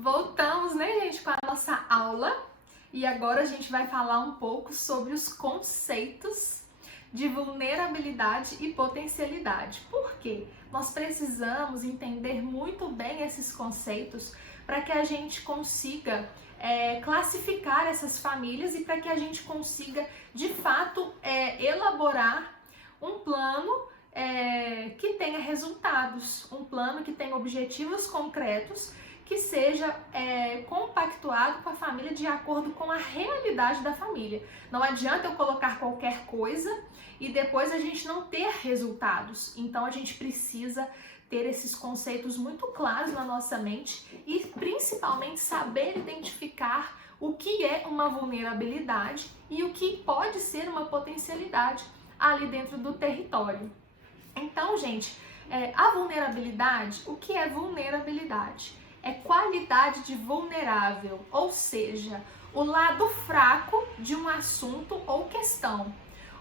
Voltamos, né, gente, com a nossa aula e agora a gente vai falar um pouco sobre os conceitos de vulnerabilidade e potencialidade. Por quê? Nós precisamos entender muito bem esses conceitos para que a gente consiga classificar essas famílias e para que a gente consiga, de fato, elaborar um plano que tenha resultados, um plano que tenha objetivos concretos, que seja compactuado com a família de acordo com a realidade da família. Não adianta eu colocar qualquer coisa e depois a gente não ter resultados. Então a gente precisa ter esses conceitos muito claros na nossa mente e principalmente saber identificar o que é uma vulnerabilidade e o que pode ser uma potencialidade ali dentro do território. Então, gente, a vulnerabilidade, o que é vulnerabilidade? É qualidade de vulnerável, ou seja, o lado fraco de um assunto ou questão.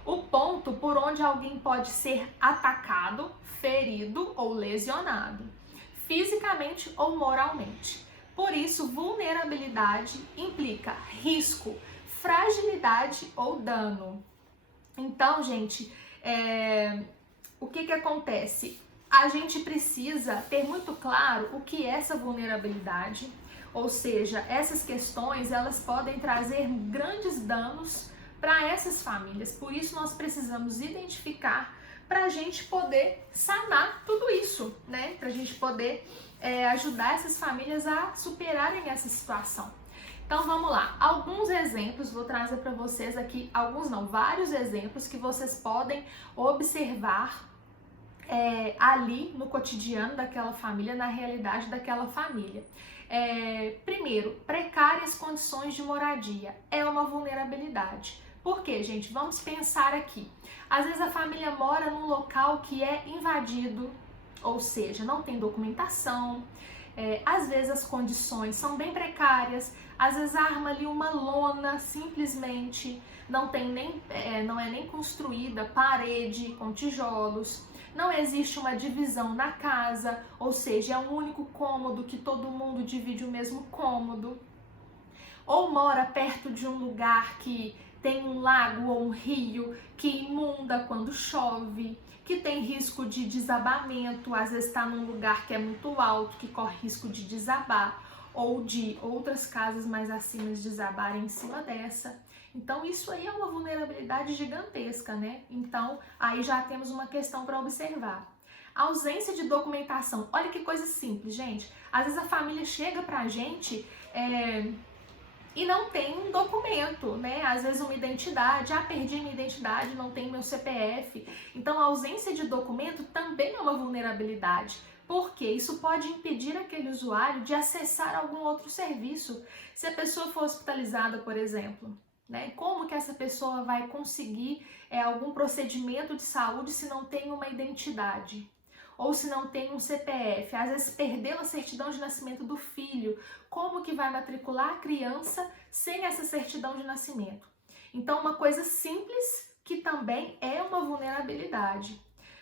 O ponto por onde alguém pode ser atacado, ferido ou lesionado, fisicamente ou moralmente. Por isso, vulnerabilidade implica risco, fragilidade ou dano. Então, gente, o que acontece? A gente precisa ter muito claro o que é essa vulnerabilidade, ou seja, essas questões elas podem trazer grandes danos para essas famílias. Por isso nós precisamos identificar para a gente poder sanar tudo isso, né? Para a gente poder ajudar essas famílias a superarem essa situação. Então vamos lá, alguns exemplos, vou trazer para vocês aqui, vários exemplos que vocês podem observar ali no cotidiano daquela família, na realidade daquela família. Primeiro, precárias condições de moradia é uma vulnerabilidade. Por quê, gente? Vamos pensar aqui. Às vezes a família mora num local que é invadido, ou seja, não tem documentação, às vezes as condições são bem precárias, às vezes arma ali uma lona simplesmente, não é nem construída parede com tijolos, não existe uma divisão na casa, ou seja, é um único cômodo que todo mundo divide o mesmo cômodo, ou mora perto de um lugar que tem um lago ou um rio que inunda quando chove, que tem risco de desabamento, às vezes está num lugar que é muito alto, que corre risco de desabar, ou de outras casas mais acima desabarem em cima dessa. Então isso aí é uma vulnerabilidade gigantesca, né? Então aí já temos uma questão para observar. A ausência de documentação, olha que coisa simples, gente. Às vezes a família chega pra gente e não tem um documento, né? Às vezes uma identidade, perdi minha identidade, não tem meu CPF. Então a ausência de documento também é uma vulnerabilidade. Porque isso pode impedir aquele usuário de acessar algum outro serviço. Se a pessoa for hospitalizada, por exemplo, né? Como que essa pessoa vai conseguir algum procedimento de saúde se não tem uma identidade? Ou se não tem um CPF? Às vezes perdeu a certidão de nascimento do filho. Como que vai matricular a criança sem essa certidão de nascimento? Então, uma coisa simples que também é uma vulnerabilidade.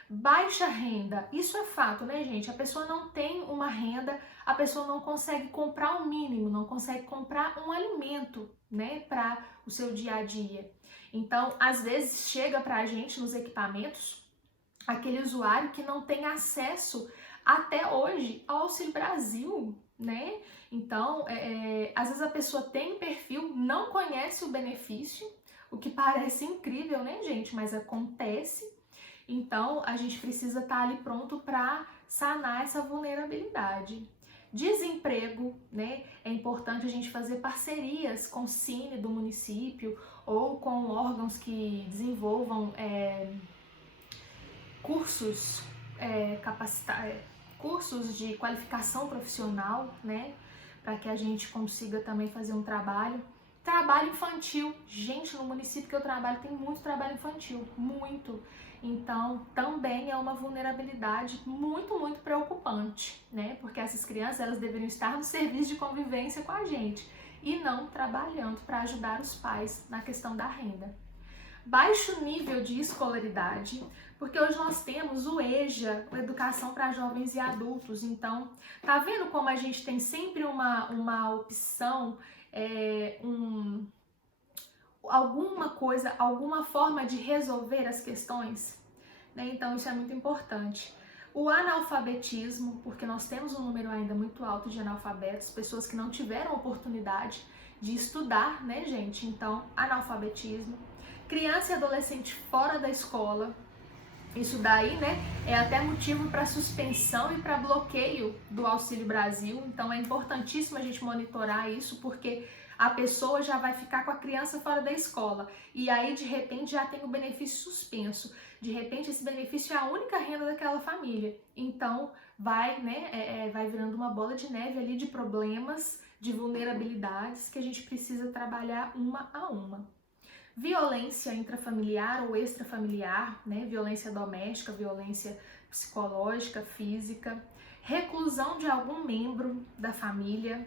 Baixa renda, isso é fato, né, gente? A pessoa não tem uma renda, a pessoa não consegue comprar o mínimo, não consegue comprar um alimento, né, para o seu dia a dia. Então, às vezes chega para a gente nos equipamentos aquele usuário que não tem acesso até hoje ao Auxílio Brasil, né? Então, às vezes a pessoa tem perfil, não conhece o benefício, o que parece incrível, né, gente? Mas acontece. Então, a gente precisa estar ali pronto para sanar essa vulnerabilidade. Desemprego, né? É importante a gente fazer parcerias com o Cine do município ou com órgãos que desenvolvam cursos de qualificação profissional, né? Para que a gente consiga também fazer um trabalho. Trabalho infantil. Gente, no município que eu trabalho tem muito trabalho infantil, muito. Então, também é uma vulnerabilidade muito, muito preocupante, né? Porque essas crianças, elas deveriam estar no serviço de convivência com a gente e não trabalhando para ajudar os pais na questão da renda. baixo nível de escolaridade, porque hoje nós temos o EJA, a Educação para Jovens e Adultos. Então, tá vendo como a gente tem sempre uma opção, alguma coisa, alguma forma de resolver as questões, né? Então, isso é muito importante. O analfabetismo, porque nós temos um número ainda muito alto de analfabetos, pessoas que não tiveram oportunidade de estudar, né, gente? Então, analfabetismo. Criança e adolescente fora da escola. Isso daí, né, é até motivo para suspensão e para bloqueio do Auxílio Brasil. Então, é importantíssimo a gente monitorar isso, porque a pessoa já vai ficar com a criança fora da escola. E aí, de repente, já tem o benefício suspenso. De repente, esse benefício é a única renda daquela família. Então, vai, né, vai virando uma bola de neve ali de problemas, de vulnerabilidades que a gente precisa trabalhar uma a uma. Violência intrafamiliar ou extrafamiliar, né? Violência doméstica, violência psicológica, física, reclusão de algum membro da família,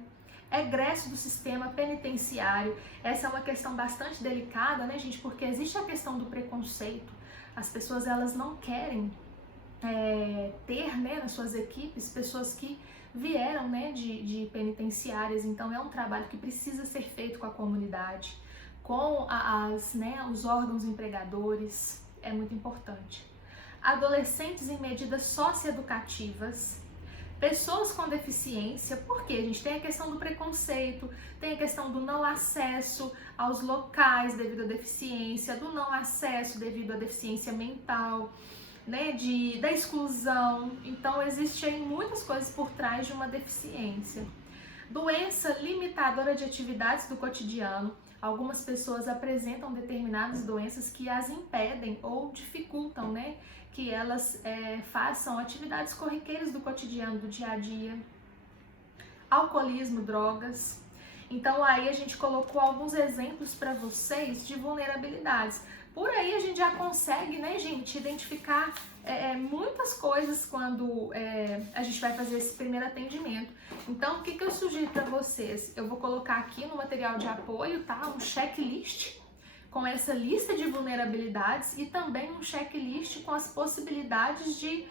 egresso do sistema penitenciário. Essa é uma questão bastante delicada, né, gente? Porque existe a questão do preconceito. As pessoas, elas não querem ter, né, nas suas equipes pessoas que vieram, né, de penitenciárias. Então, é um trabalho que precisa ser feito com a comunidade, com os órgãos empregadores, é muito importante. Adolescentes em medidas socioeducativas, pessoas com deficiência, porque a gente tem a questão do preconceito, tem a questão do não acesso aos locais devido à deficiência, do não acesso devido à deficiência mental, né, da exclusão. Então, existem muitas coisas por trás de uma deficiência. Doença limitadora de atividades do cotidiano. Algumas pessoas apresentam determinadas doenças que as impedem ou dificultam, né, que elas façam atividades corriqueiras do cotidiano, do dia a dia. Alcoolismo, drogas. Então aí a gente colocou alguns exemplos para vocês de vulnerabilidades. Por aí a gente já consegue, né, gente, identificar muitas coisas quando a gente vai fazer esse primeiro atendimento. Então, o que eu sugiro para vocês? Eu vou colocar aqui no material de apoio, tá? Um checklist com essa lista de vulnerabilidades e também um checklist com as possibilidades de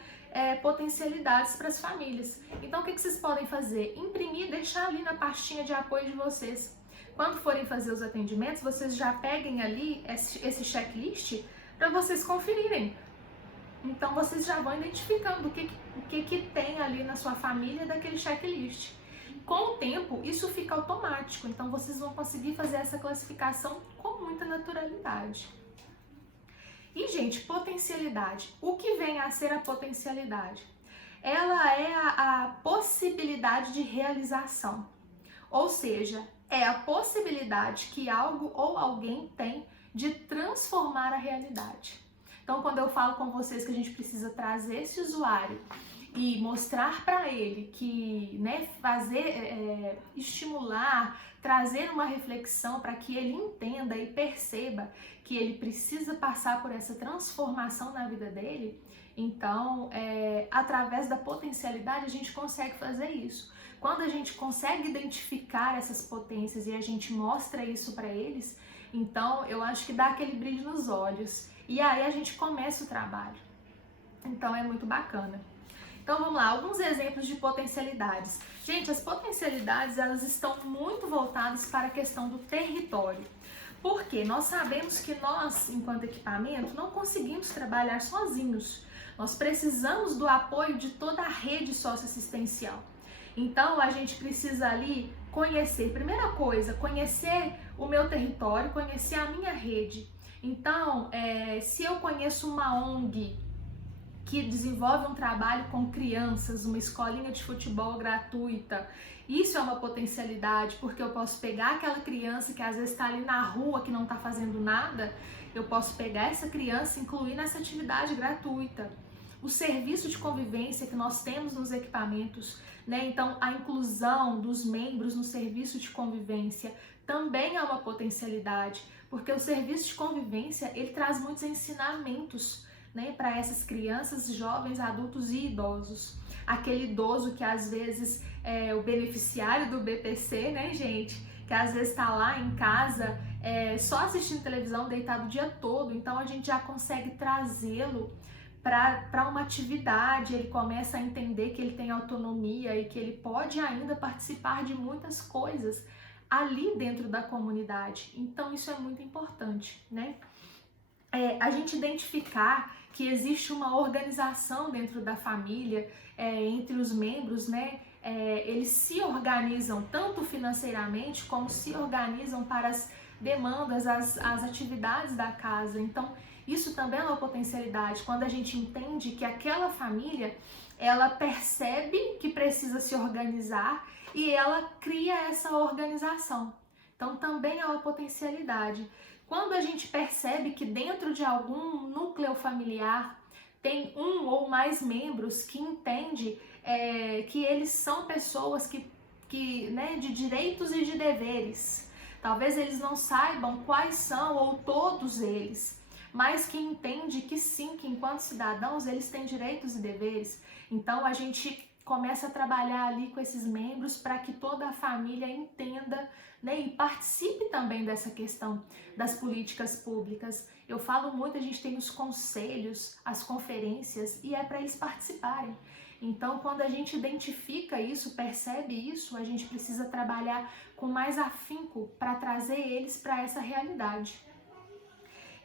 potencialidades para as famílias. Então, o que vocês podem fazer? Imprimir e deixar ali na pastinha de apoio de vocês. Quando forem fazer os atendimentos, vocês já peguem ali esse checklist para vocês conferirem. Então, vocês já vão identificando o que tem ali na sua família daquele checklist. Com o tempo, isso fica automático. Então, vocês vão conseguir fazer essa classificação com muita naturalidade. E, gente, potencialidade. O que vem a ser a potencialidade? Ela é a possibilidade de realização. Ou seja, é a possibilidade que algo ou alguém tem de transformar a realidade. Então, quando eu falo com vocês que a gente precisa trazer esse usuário e mostrar para ele que, né, estimular, trazer uma reflexão para que ele entenda e perceba que ele precisa passar por essa transformação na vida dele, então, através da potencialidade, a gente consegue fazer isso. Quando a gente consegue identificar essas potências e a gente mostra isso para eles, então eu acho que dá aquele brilho nos olhos. E aí a gente começa o trabalho. Então é muito bacana. Então vamos lá, alguns exemplos de potencialidades. Gente, as potencialidades, elas estão muito voltadas para a questão do território. Porque nós sabemos que nós, enquanto equipamento, não conseguimos trabalhar sozinhos. Nós precisamos do apoio de toda a rede socioassistencial. Então, a gente precisa ali conhecer, primeira coisa, conhecer o meu território, conhecer a minha rede. Então, se eu conheço uma ONG que desenvolve um trabalho com crianças, uma escolinha de futebol gratuita, isso é uma potencialidade, porque eu posso pegar aquela criança que às vezes está ali na rua, que não está fazendo nada, eu posso pegar essa criança e incluir nessa atividade gratuita. O serviço de convivência que nós temos nos equipamentos, né? Então, a inclusão dos membros no serviço de convivência também é uma potencialidade, porque o serviço de convivência, ele traz muitos ensinamentos, né, para essas crianças, jovens, adultos e idosos. Aquele idoso que às vezes é o beneficiário do BPC, né, gente? Que às vezes está lá em casa só assistindo televisão, deitado o dia todo. Então a gente já consegue trazê-lo para uma atividade, ele começa a entender que ele tem autonomia e que ele pode ainda participar de muitas coisas ali dentro da comunidade. Então isso é muito importante, né? A gente identificar que existe uma organização dentro da família, entre os membros, né? Eles se organizam tanto financeiramente como se organizam para as demandas, as atividades da casa. Então, isso também é uma potencialidade, quando a gente entende que aquela família, ela percebe que precisa se organizar e ela cria essa organização. Então, também é uma potencialidade. Quando a gente percebe que dentro de algum núcleo familiar tem um ou mais membros que entende que eles são pessoas né, de direitos e de deveres. Talvez eles não saibam quais são ou todos eles, mas que entende que sim, que enquanto cidadãos eles têm direitos e deveres. Então a gente começa a trabalhar ali com esses membros para que toda a família entenda, né, e participe também dessa questão das políticas públicas. Eu falo muito, a gente tem os conselhos, as conferências, e é para eles participarem. Então, quando a gente identifica isso, percebe isso, a gente precisa trabalhar com mais afinco para trazer eles para essa realidade.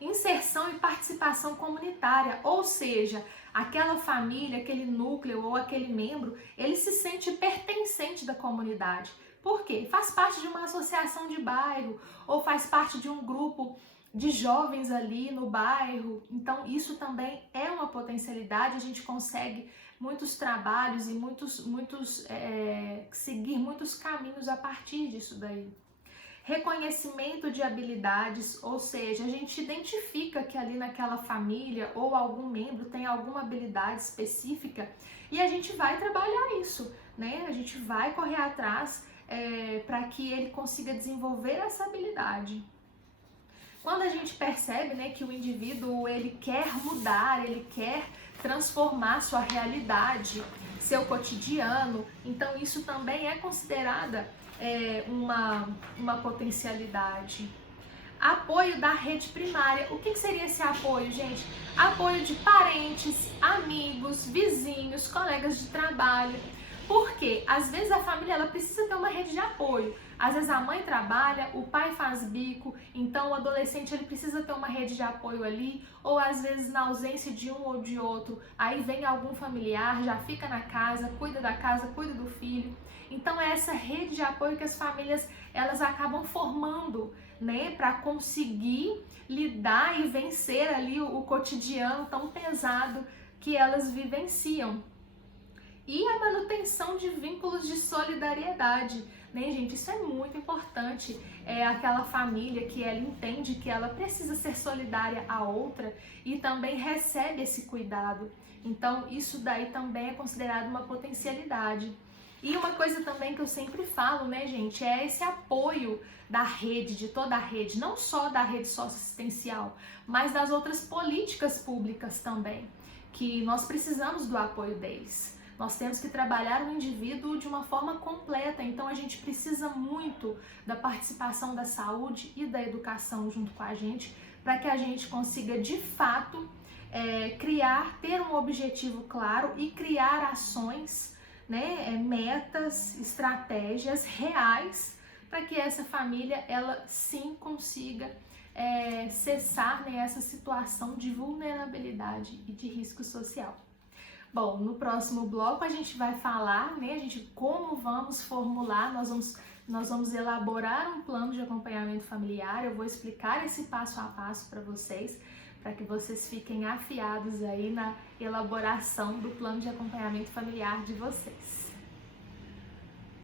Inserção e participação comunitária, ou seja, aquela família, aquele núcleo ou aquele membro, ele se sente pertencente da comunidade. Por quê? Faz parte de uma associação de bairro ou faz parte de um grupo de jovens ali no bairro. Então isso também é uma potencialidade, a gente consegue muitos trabalhos e seguir muitos caminhos a partir disso daí. Reconhecimento de habilidades, ou seja, a gente identifica que ali naquela família ou algum membro tem alguma habilidade específica e a gente vai trabalhar isso, né? A gente vai correr atrás para que ele consiga desenvolver essa habilidade. Quando a gente percebe, né, que o indivíduo ele quer mudar, ele quer transformar sua realidade, seu cotidiano, então isso também é considerada uma potencialidade. Apoio da rede primária. O que seria esse apoio, gente? Apoio de parentes, amigos, vizinhos, colegas de trabalho. Porque às vezes a família ela precisa ter uma rede de apoio. Às vezes a mãe trabalha, o pai faz bico, então o adolescente ele precisa ter uma rede de apoio ali, ou às vezes na ausência de um ou de outro, aí vem algum familiar, já fica na casa, cuida da casa, cuida do filho. Então é essa rede de apoio que as famílias elas acabam formando, né, para conseguir lidar e vencer ali o cotidiano tão pesado que elas vivenciam. E a manutenção de vínculos de solidariedade, né, gente? Isso é muito importante. É aquela família que ela entende que ela precisa ser solidária à outra e também recebe esse cuidado. Então, isso daí também é considerado uma potencialidade. E uma coisa também que eu sempre falo, né, gente, é esse apoio da rede, de toda a rede, não só da rede socioassistencial, mas das outras políticas públicas também, que nós precisamos do apoio deles. Nós temos que trabalhar o indivíduo de uma forma completa, então a gente precisa muito da participação da saúde e da educação junto com a gente, para que a gente consiga de fato ter um objetivo claro e criar ações, né, metas, estratégias reais para que essa família ela sim consiga cessar, né, essa situação de vulnerabilidade e de risco social. Bom, no próximo bloco a gente vai falar, né, como vamos formular, nós vamos elaborar um plano de acompanhamento familiar. Eu vou explicar esse passo a passo para vocês fiquem afiados aí na elaboração do plano de acompanhamento familiar de vocês.